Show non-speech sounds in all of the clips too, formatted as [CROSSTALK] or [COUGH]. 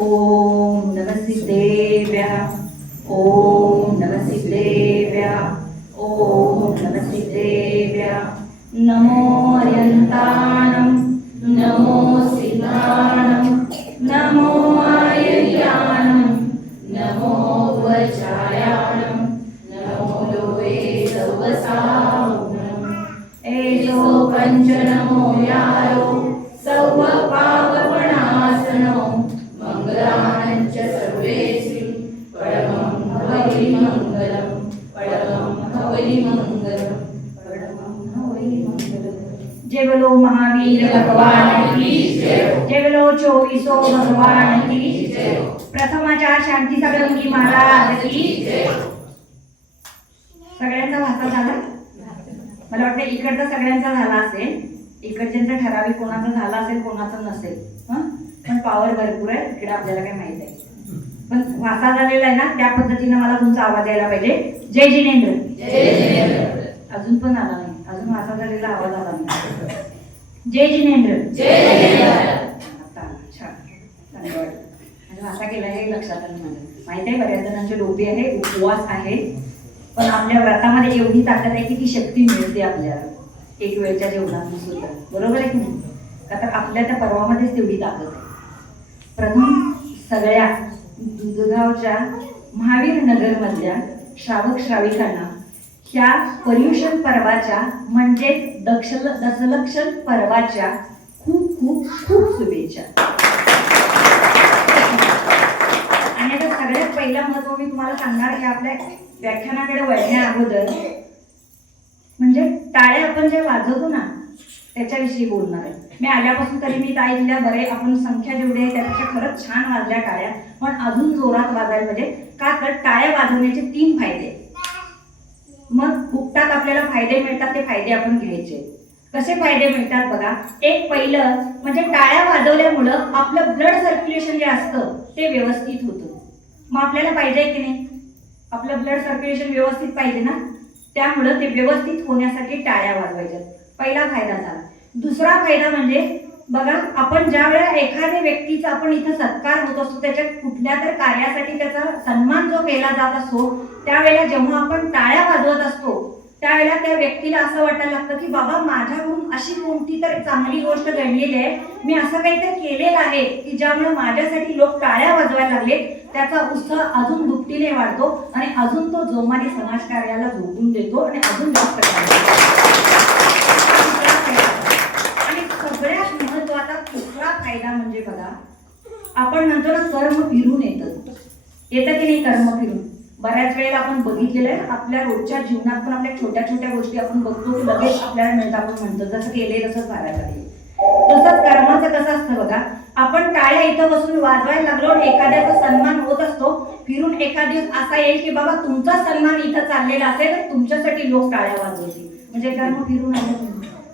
ॐ नमसिद्धेभ्य ॐ नमसिद्धेभ्य ॐ नमसिद्धेभ्य नमो अयन्ताणं नमो सिद्धाणं नमो आयर्याणं नमो वचायाणं नमो Lowe सवसाहुणम् azo पञ्चनमो यारो भगवान की चोवीसो भगवान की प्रथमाचार शांती सगळंगी महाराज की सगळ्यांचा भाषा झाला मला वाटतं इकडचा सगळ्यांचा झाला असेल इकडच्यांचा ठराविक कोणाचा झाला असेल कोणाचा नसेल हं? पण पॉवर भरपूर आहे इकडे आपल्याला काय माहीत आहे पण वासा झालेला आहे ना त्या पद्धतीनं मला तुमचा आवाज यायला पाहिजे जय जिनेंद्र अजून पण आला नाही अजून वासा झालेला आवाज आला नाही जय जिनेंद्र. छान. धन्यवाद. वासा केला हे लक्षात आलं माझ्या माहीत आहे बऱ्याच जणांचे डोबे आहे उपवास आहे. पण आपल्या व्रतामध्ये एवढी ताकद आहे की ती शक्ती मिळते आपल्याला. एक वेळच्या जेवणातून सुद्धा. बरोबर आहे की नाही? का तर आपल्या त्या पर्वामध्येच तेवढी ताकद आहे. प्रथम सगळ्या दुधगावच्या महावीर नगरमधल्या श्रावक श्राविकांना ह्या पर्युषण पर्वाच्या म्हणजे दक्षल दशलक्षण पर्वाच्या खूप खूप खूप शुभेच्छा. आणि आता सगळ्यात पहिला महत्त्व मी तुम्हाला सांगणार की आपल्या व्याख्यानाकडे वळण्या अगोदर. म्हणजे टाळ्या आपण जे वाजवतो ना त्याच्याविषयी बोलणार आहे. मी आल्यापासून तरी मी ताई दिल्या बरे आपण संख्या जेवढे आहे त्यापेक्षा खरंच छान वाजल्या टाळ्या. पण अजून जोरात वाजायला म्हणजे का तर टाळ्या वाजवण्याचे तीन फायदे. आहेत. मग फुकटात आपल्याला फायदे मिळतात ते फायदे आपण घ्यायचे. कसे फायदे मिळतात बघा? एक पहिलं म्हणजे टाळ्या वाजवल्यामुळं आपलं ब्लड सर्क्युलेशन जे असतं ते व्यवस्थित होतं. मग आपल्याला पाहिजे की नाही? आपलं ब्लड सर्क्युलेशन व्यवस्थित पाहिजे ना? त्यामुळं ते व्यवस्थित होण्यासाठी टाळ्या वाजवायच्या. पहिला फायदा झाला. दुसरा फायदा म्हणजे बघा आपण ज्या वेळेला एखाद्या व्यक्तीचा आपण इथं सत्कार होत असतो त्याच्या कुठल्या तर कार्यासाठी त्याचा सन्मान जो केला जात असतो त्यावेळेला जेव्हा आपण टाळ्या वाजवत असतो त्यावेळेला त्या व्यक्तीला असं वाटायला लागतं की बाबा माझ्याकडून अशी कोणती तर चांगली गोष्ट घडलेली आहे. मी असं काहीतरी केलेलं आहे की ज्यामुळे माझ्यासाठी लोक टाळ्या वाजवायला लागले त्याचा उत्साह अजून दुपटीने वाढतो आणि अजून तो जोमाने समाज कार्याला जोडून देतो आणि अजून जास्त करतो. आणि सगळ्यात महत्त्वाचा फायदा म्हणजे बघा आपण नंतर ना कर्म फिरून येतं. येतं की नाही कर्म फिरून? बऱ्याच वेळेला आपण बघितलेलं आहे आपल्या रोजच्या जीवनात पण आपल्या छोट्या छोट्या गोष्टी आपण बघतो की लगेच आपल्याला मिळतं आपण म्हणतो जसं केले तसंच करायला लागेल. तसंच कर्माचं कसं असतं बघा आपण टाळ्या इथं बसून वाजवायला लागलो आणि एखाद्याचा सन्मान होत असतो फिरून एखाद दिवस असा येईल की बाबा तुमचा सन्मान इथं चाललेला असेल तर तुमच्यासाठी लोक टाळ्या वाजवतील. म्हणजे कर्म फिरून आलं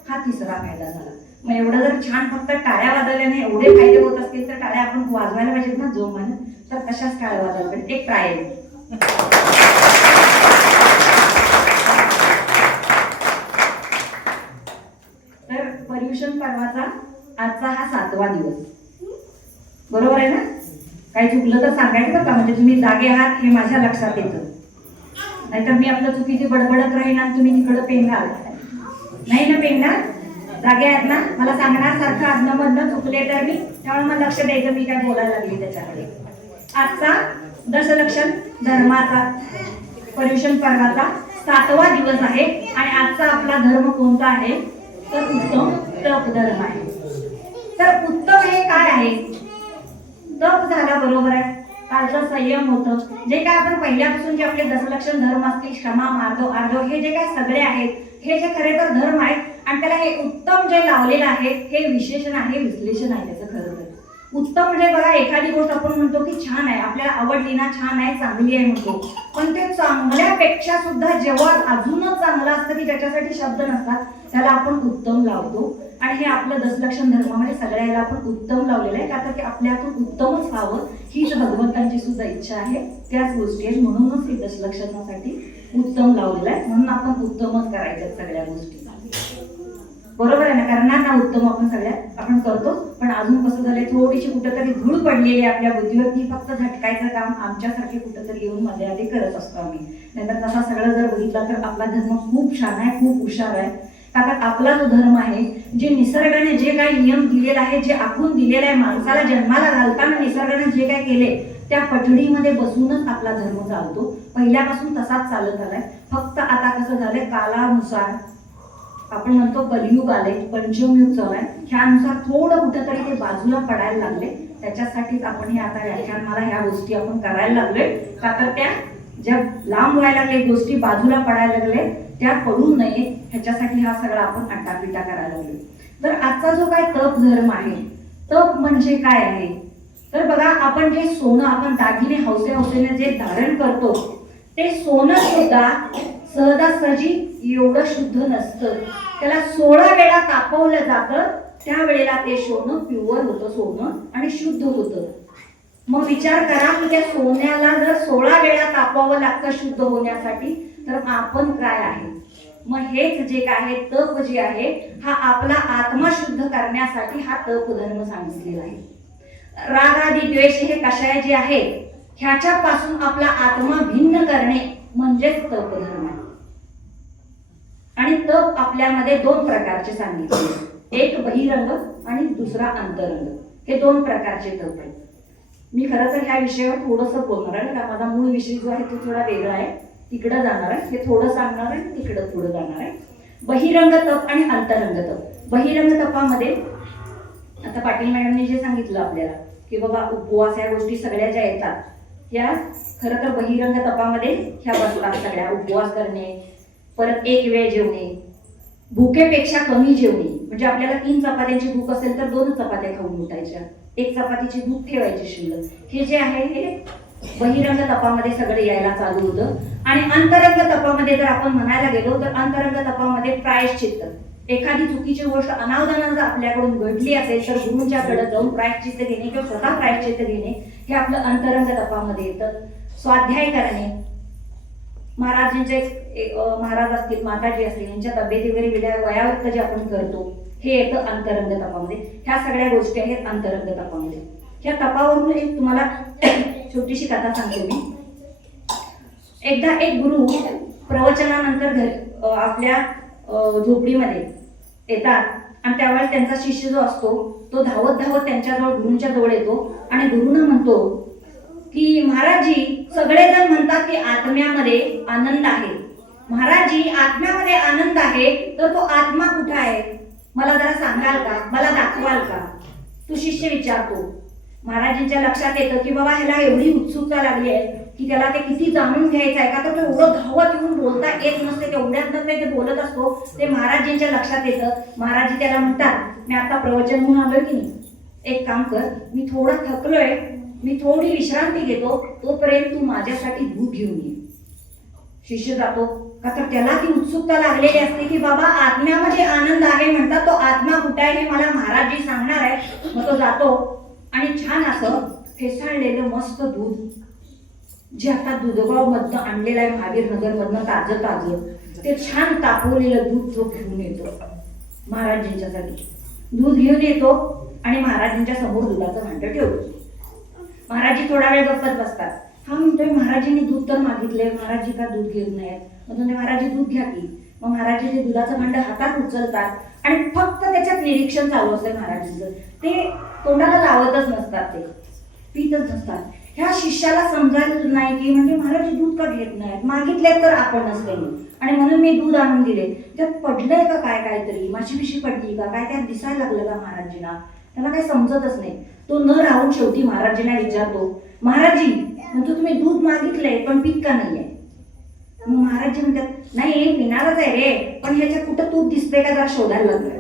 हा तिसरा फायदा झाला. मग एवढं जर छान फक्त टाळ्या वाजवल्याने एवढे फायदे होत असतील तर टाळ्या आपण वाजवायला पाहिजेत ना जो मन तर तशाच टाळ्या वाजवायला पाहिजे एक ट्राय तर पर्युषण पर्वाचा आजचा हा सातवा दिवस. बरोबर आहे ना? काही चुकलं तर सांगायचं बरं का? म्हणजे तुम्ही जागे आहात हे माझ्या लक्षात येतं. नाहीतर मी आपलं चुकीची बडबडत राहीन आणि तुम्ही तिकडं पेंगाल नाही ना पेंगणार जागे आहेत ना? मला सांगणार सारखं आदनं मधनं चुकले तर मी. त्यामुळे मला लक्ष द्यायचं मी काय बोलायला लागले त्याच्याकडे. आजचा दशलक्षण धर्माचा पर्युषण पर्वाचा सातवा दिवस आहे. आणि आजचा आपला धर्म कोणता आहे? तर उत्तम तप धर्म आहे. तर उत्तम हे काय आहे? तप झाला बरोबर आहे. कालचं संयम होतं. जे काय आपण पहिल्यापासून जे आपले दशलक्षण धर्म असतील क्षमा मार्ग आर्धव हे जे काय सगळे आहेत हे जे खरे तर धर्म आहेत आणि त्याला हे उत्तम जे लावलेलं आहे हे विशेषण आहे विश्लेषण आहे त्याचं खरं तर. उत्तम म्हणजे बघा एखादी गोष्ट आपण म्हणतो की छान आहे आपल्याला आवडली ना छान आहे चांगली आहे म्हणतो. पण ते चांगल्यापेक्षा सुद्धा जेव्हा अजूनच चांगलं असतं की ज्याच्यासाठी शब्द नसतात त्याला आपण उत्तम लावतो. आणि हे आपलं दसलक्षण धर्मामध्ये सगळ्याला आपण उत्तम लावलेलं आहे. का तर की आपल्यातून उत्तमच व्हावं हीच भगवंतांची सुद्धा इच्छा आहे. त्याच गोष्टी आहेत म्हणूनच हे दसलक्षणासाठी उत्तम लावलेलं आहे. म्हणून आपण उत्तमच करायचं सगळ्या गोष्टी बरोबर आहे ना? कारणांना उत्तम आपण सगळ्या आपण करतो. पण अजून कसं झालंय थोडीशी कुठंतरी धूळ पडलेली आपल्या बुद्धीवर. ती फक्त झटकायचं काम आमच्यासारखे कुठंतरी येऊन मध्ये आधी करत असतो आम्ही. नाहीतर तसा सगळं जर बघितला तर आपला धर्म खूप छान आहे खूप हुशार आहे. कारण आपला जो धर्म आहे जे निसर्गाने जे काही नियम दिलेला आहे जे आखून दिलेलं आहे माणसाला जन्माला घालताना निसर्गाने जे काय केले त्या पठडीमध्ये बसूनच आपला धर्म चालतो. पहिल्यापासून तसाच चालत आलाय. फक्त आता कसं झालंय कालानुसार आपण म्हणतो कलियुग आले पंचमयुग जो आहे. ह्यानुसार थोडं कुठेतरी ते बाजूला पडायला लागले. त्याच्यासाठीच आपण हे आता व्याख्यानमाला ह्या गोष्टी आपण करायला लागलोय. का तर त्या ज्या लांब व्हायला लागले गोष्टी बाजूला पडायला लागले त्या पडू नये. ह्याच्यासाठी हा सगळा आपण अट्टापिटा करायला लागलो तर आजचा जो काय तप धर्म आहे तप म्हणजे काय आहे? तर बघा आपण जे सोनं आपण दागिने हौसे हौसेने जे धारण करतो ते सोनं सुद्धा सहजासहजी एवढं शुद्ध नसतं. त्याला सोळा वेळा तापवलं जातं त्यावेळेला ते सोनं प्युअर होतं सोनं आणि शुद्ध होतं. मग विचार करा की त्या सोन्याला जर सोळा वेळा तापवावं लागतं शुद्ध होण्यासाठी तर आपण काय आहे? मग हेच जे काय आहे तप जे आहे हा आपला आत्मा शुद्ध करण्यासाठी हा तप धर्म सांगितलेला आहे. राग आदी द्वेष हे कशाय जे आहे ह्याच्यापासून आपला आत्मा भिन्न करणे म्हणजेच तप धर्म आहे. आणि तप आपल्यामध्ये दोन प्रकारचे सांगितले. एक बहिरंग आणि दुसरा अंतरंग. हे दोन प्रकारचे तप आहेत. मी खरं तर ह्या विषयावर थोडंसं बोलणार आहे का माझा मूळ विषय जो आहे तो थोडा वेगळा आहे. तिकडं जाणार आहे हे थोडं सांगणार आहे तिकडं पुढं जाणार आहे. बहिरंग तप आणि अंतरंग तप. बहिरंग तपामध्ये आता पाटील मॅडमने जे सांगितलं आपल्याला की बाबा उपवास या गोष्टी सगळ्या ज्या येतात या खरं तर बहिरंग तपामध्ये ह्या बसतात सगळ्या. उपवास करणे परत एक वेळ जेवणे. भुकेपेक्षा कमी जेवणे. म्हणजे आपल्याला तीन चपात्यांची भूक असेल तर दोन चपात्या खाऊन उठायच्या. एक चपातीची भूक ठेवायची शिल्लक. हे जे आहे हे बहिरंग तपामध्ये सगळं यायला चालू होतं. आणि अंतरंग तपामध्ये जर आपण म्हणायला गेलो तर अंतरंग तपामध्ये प्रायश्चित्त. एखादी चुकीची गोष्ट अनावधानानं जर आपल्याकडून घडली असेल तर गुरुंच्याकडे जाऊन प्रायश्चित्त घेणे किंवा स्वतः प्रायश्चित्त घेणे हे आपलं अंतरंग तपामध्ये येतं. स्वाध्याय करणे. महाराजांचे एक- महाराज असतील माताजी असतील यांच्या तब्येती वगैरे वेगळ्या वयावृत्त जे आपण करतो हे येतं अंतरंग तपामध्ये. ह्या सगळ्या गोष्टी आहेत अंतरंग तपामध्ये. ह्या तपावरून एक तुम्हाला [COUGHS] छोटीशी कथा सांगते मी. एकदा एक गुरु प्रवचनानंतर घरी आपल्या अं, झोपडीमध्ये येतात आणि त्यावेळेस त्यांचा शिष्य जो असतो तो धावत धावत त्यांच्याजवळ गुरुंच्या जवळ येतो आणि गुरुना म्हणतो की महाराजजी सगळेजण म्हणतात की आत्म्यामध्ये आनंद आहे. महाराजजी आत्म्यामध्ये आनंद आहे तर तो आत्मा कुठे आहे? मला जरा सांगाल का? मला दाखवाल का? तू शिष्य विचारतो. महाराजांच्या लक्षात येतं की बाबा ह्याला एवढी उत्सुकता लागली आहे की त्याला ते किती जाणून घ्यायचं आहे का? तर तो एवढं धावत येऊन बोलता येत नसते. तेवढ्यात ते बोलत असतो ते महाराजांच्या लक्षात येतं. महाराजी त्याला म्हणतात मी आता प्रवचन म्हणून आलोय की नाही? एक काम कर मी थोडा थकलोय मी थोडी विश्रांती घेतो तोपर्यंत तू माझ्यासाठी दूध घेऊन ये. शिष्य जातो का तर त्याला ती उत्सुकता लागलेली असते की बाबा आत्म्यामध्ये आनंद आहे म्हणतात तो आत्मा कुठे मला महाराजजी सांगणार आहे मग तो जातो. आणि छान असं फेसाळलेलं मस्त दूध जे आता दुधगाव मधनं आणलेलं आहे महावीर नगर मधनं ताजं ताजं ते छान तापवलेलं दूध तो घेऊन येतो महाराजांच्यासाठी दूध घेऊन येतो आणि महाराजांच्या समोर दुधाचं भांडं ठेवतो. महाराजी थोडा वेळ गप्पत बसतात. हा म्हणतोय महाराजांनी दूध तर मागितले महाराजी का दूध घेत नाहीत? मग तुम्ही महाराजी दूध घ्या की. मग महाराजी ते दुधाचं भांड हातात उचलतात आणि फक्त त्याच्यात निरीक्षण चालू असतं महाराजांचं. ते तोंडाला लावतच नसतात ते. पितच नसतात. ह्या शिष्याला समजायला नाही की म्हणजे महाराज दूध का घेत नाहीत? मागितले तर आपणच त्यांनी आणि म्हणून मी दूध आणून दिले त्यात पडलंय का काय काहीतरी? माशी पिशी पडली का? काय त्यात दिसायला लागलं का महाराजींना? त्याला काही समजतच नाही. तो न राहून शेवटी महाराजींना विचारतो महाराजी म्हणतो तुम्ही दूध मागितलंय पण पीत का नाहीये? मग महाराजी म्हणतात नाही पिणारच आहे रे पण ह्याच्यात कुठं तूप दिसतंय का जरा शोधायला लागलं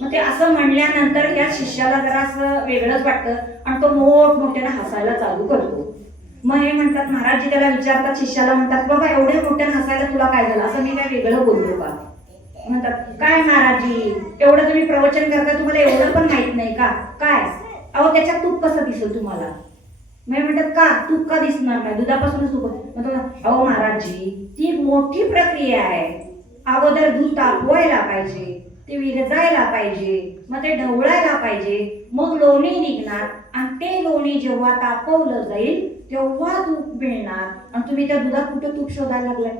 मग ते असं म्हणल्यानंतर या शिष्याला जरा असं वेगळंच वाटतं आणि तो मोठमोठ्यानं हसायला चालू करतो. मग हे म्हणतात महाराजजी त्याला विचारतात शिष्याला म्हणतात बाबा एवढ्या मोठ्यानं हसायला तुला काय झालं? असं मी काय वेगळं बोललो का? म्हणतात काय महाराजजी एवढं तुम्ही प्रवचन करता तुम्हाला एवढं पण माहीत नाही का? काय? अहो त्याच्यात तूप कसं दिसेल तुम्हाला? मी म्हणतात का? तूप का दिसणार नाही? दुधापासूनच तूप. म्हणतो अहो महाराजजी ती मोठी प्रक्रिया आहे. अगोदर दूध तापवायला पाहिजे ते विरजायला पाहिजे मग ते ढवळायला पाहिजे. मग लोणी निघणार आणि ते लोणी जेव्हा तापवलं जाईल तेव्हा तूप मिळणार. आणि तुम्ही त्या दुधात कुठं तूप शोधायला लागलाय?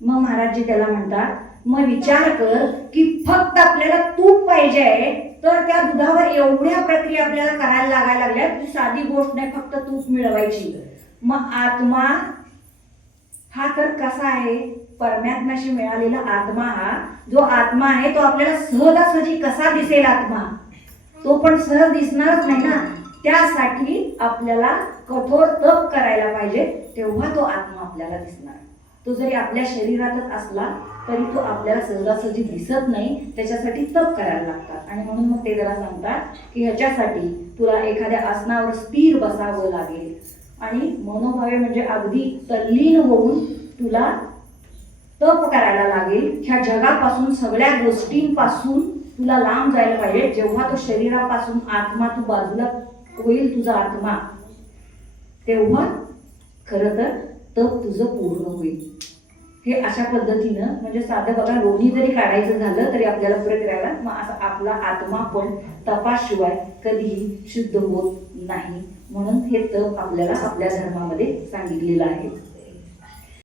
मग महाराजजी त्याला म्हणतात मग विचार कर की फक्त आपल्याला तूप पाहिजे आहे तर त्या दुधावर एवढ्या प्रक्रिया आपल्याला करायला लागायला लागल्या की साधी गोष्ट नाही फक्त तूप मिळवायची. मग आत्मा हा तर कसा आहे? परमात्म्याशी मिळालेला आत्मा हा जो आत्मा आहे तो आपल्याला सहजासहजी कसा दिसेल आत्मा? तो पण सहज दिसणारच नाही ना? त्यासाठी आपल्याला कठोर तप करायला पाहिजे तेव्हा तो आत्मा आपल्याला दिसणार. तो जरी आपल्या शरीरातच असला तरी तो आपल्याला सहजासहजी दिसत नाही त्याच्यासाठी तप करायला लागतात. आणि म्हणून मग ते जरा सांगतात की ह्याच्यासाठी तुला एखाद्या आसनावर स्थिर बसावं लागेल. आणि मनोभावे म्हणजे अगदी तल्लीन होऊन तुला तप करायला लागेल. ह्या जगापासून सगळ्या गोष्टींपासून तुला लांब जायला पाहिजे. जेव्हा तो शरीरापासून आत्मा तू बाजूला होईल तुझा आत्मा तेव्हा खरं तर तप तुझं पूर्ण होईल. हे अशा पद्धतीनं म्हणजे साधं बघा लोणी जरी काढायचं झालं तरी आपल्याला पुढे मग असं आपला आत्मा पण तपाशिवाय कधीही शुद्ध होत नाही. म्हणून हे तप आपल्याला आपल्या धर्मामध्ये सांगितलेलं आहे.